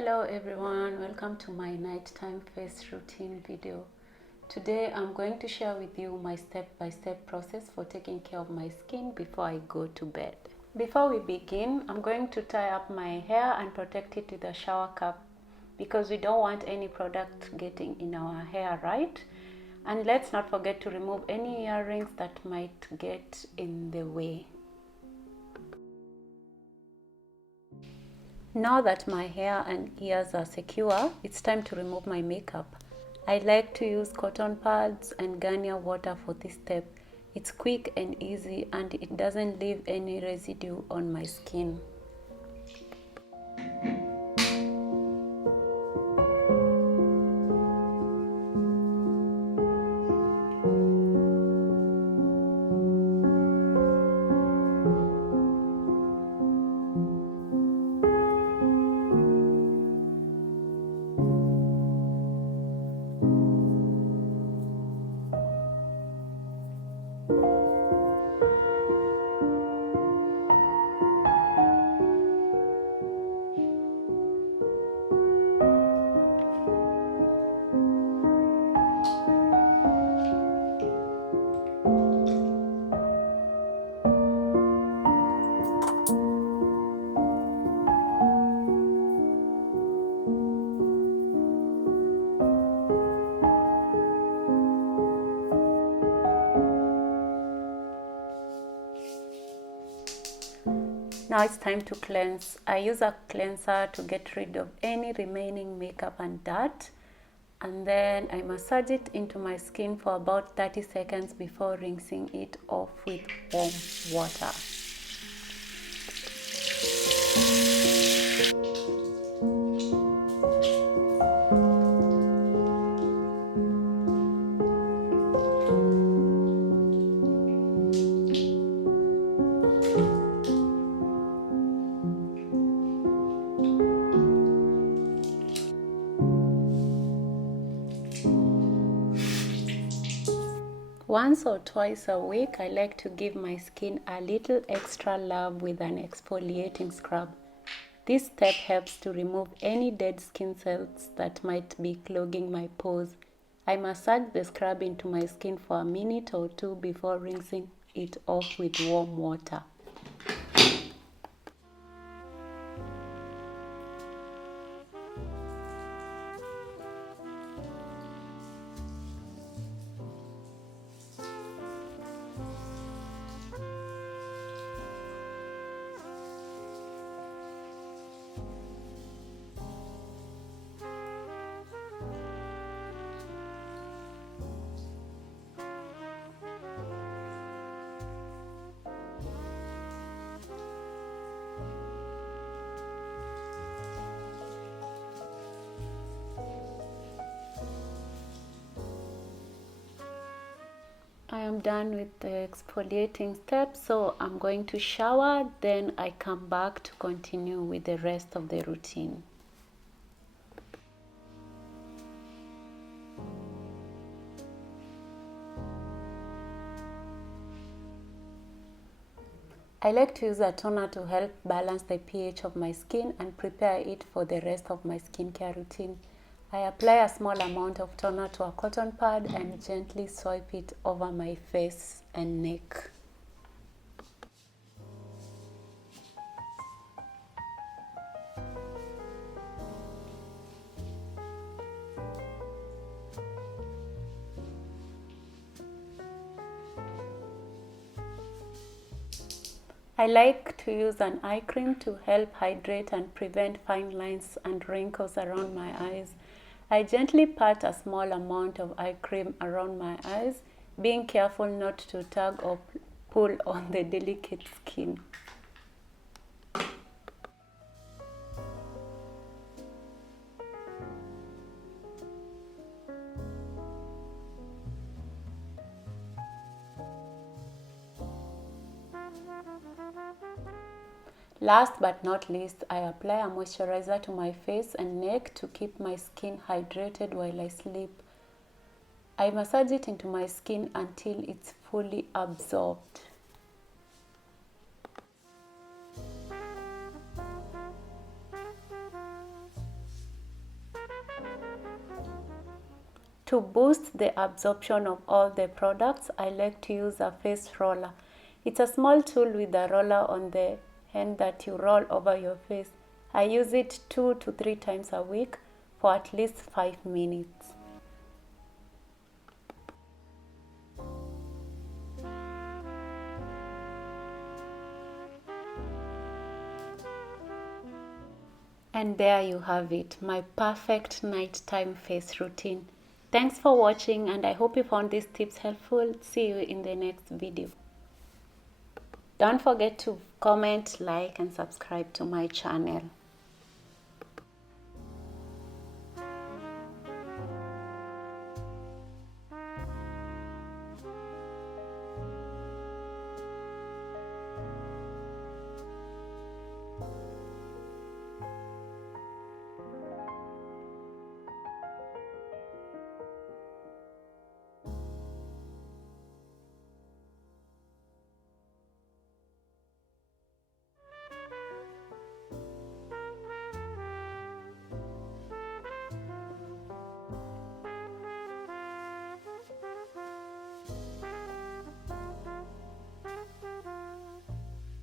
Hello everyone, welcome to my nighttime face routine video. Today I'm going to share with you my step-by-step process for taking care of my skin before I go to bed. Before we begin, I'm going to tie up my hair and protect it with a shower cap because we don't want any product getting in our hair, right? And let's not forget to remove any earrings that might get in the way. Now that my hair and ears are secure, it's time to remove my makeup. I like to use cotton pads and Garnier water for this step. It's quick and easy and it doesn't leave any residue on my skin. Now it's time to cleanse. I use a cleanser to get rid of any remaining makeup and dirt, and then I massage it into my skin for about 30 seconds before rinsing it off with warm water. Once or twice a week, I like to give my skin a little extra love with an exfoliating scrub. This step helps to remove any dead skin cells that might be clogging my pores. I massage the scrub into my skin for a minute or two before rinsing it off with warm water. I am done with the exfoliating step, so I'm going to shower, then I come back to continue with the rest of the routine. I like to use a toner to help balance the pH of my skin and prepare it for the rest of my skincare routine. I apply a small amount of toner to a cotton pad and gently swipe it over my face and neck. I like to use an eye cream to help hydrate and prevent fine lines and wrinkles around my eyes. I gently pat a small amount of eye cream around my eyes, being careful not to tug or pull on the delicate skin. Last but not least, I apply a moisturizer to my face and neck to keep my skin hydrated while I sleep. I massage it into my skin until it's fully absorbed. To boost the absorption of all the products, I like to use a face roller. It's a small tool with a roller on the end that you roll over your face. I use it 2 to 3 times a week for at least 5 minutes. And there you have it, my perfect nighttime face routine. Thanks for watching, and I hope you found these tips helpful. See you in the next video. Don't forget to comment, like, and subscribe to my channel.